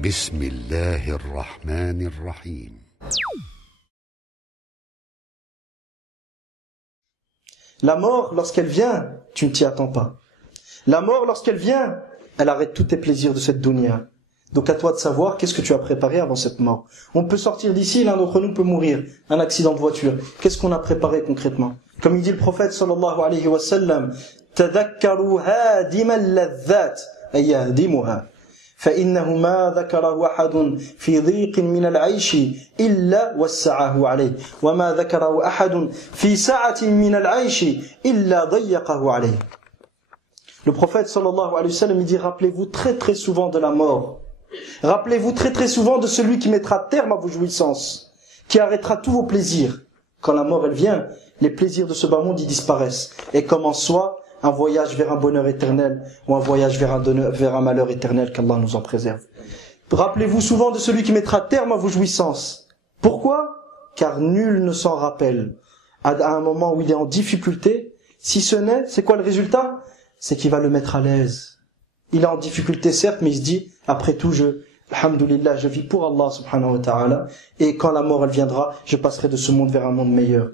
بسم الله الرحمن الرحيم. La mort, lorsqu'elle vient, tu ne t'y attends pas. La mort, lorsqu'elle vient, elle arrête tous tes plaisirs de cette dunya. Donc à toi de savoir qu'est-ce que tu as préparé avant cette mort. On peut sortir d'ici, l'un d'entre nous peut mourir, un accident de voiture. Qu'est-ce qu'on a préparé concrètement? Comme il dit le prophète sallallahu alayhi wa sallam, تذكروا هادم اللذات أي يهدمها فإنه ما ذكره أحد في ضيق من العيش إلا وسعه عليه وما ذكره أحد في سعة من العيش إلا ضيقه عليه. Le prophète sallallahu alayhi wa sallam il dit, rappelez-vous très très souvent de la mort. Rappelez-vous très très souvent de celui qui mettra terme à vos jouissances, qui arrêtera tous vos plaisirs. Quand la mort elle vient, les plaisirs de ce bas monde ils disparaissent et commence soit un voyage vers un bonheur éternel ou un voyage vers un malheur éternel, qu'Allah nous en préserve. Rappelez-vous souvent de celui qui mettra terme à vos jouissances. Pourquoi? Car nul ne s'en rappelle à un moment où il est en difficulté, si ce n'est, c'est quoi le résultat? C'est qu'il va le mettre à l'aise. Il est en difficulté certes, mais il se dit, après tout, alhamdulillah, je vis pour Allah subhanahu wa ta'ala, et quand la mort elle viendra, je passerai de ce monde vers un monde meilleur.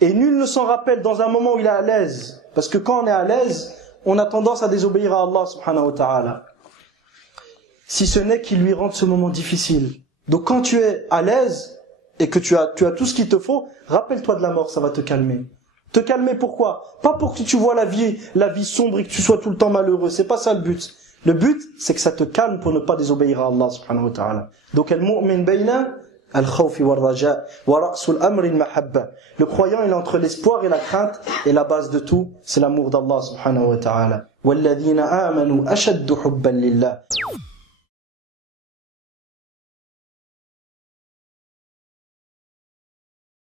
Et nul ne s'en rappelle dans un moment où il est à l'aise, parce que quand on est à l'aise, on a tendance à désobéir à Allah subhanahu wa ta'ala. Si ce n'est qu'il lui rende ce moment difficile. Donc quand tu es à l'aise, et que tu as tout ce qu'il te faut, rappelle-toi de la mort, ça va te calmer. Te calmer pourquoi? Pas pour que tu vois la vie sombre et que tu sois tout le temps malheureux, c'est pas ça le but. Le but, c'est que ça te calme pour ne pas désobéir à Allah subhanahu wa ta'ala. Donc, al-mu'min bayna al-khawfi wal-raja wa ra'sul amri al-mahabba. Le croyant, il est entre l'espoir et la crainte, et la base de tout, c'est l'amour d'Allah subhanahu wa ta'ala. Walladhina amanu ashaddu hubban lillah.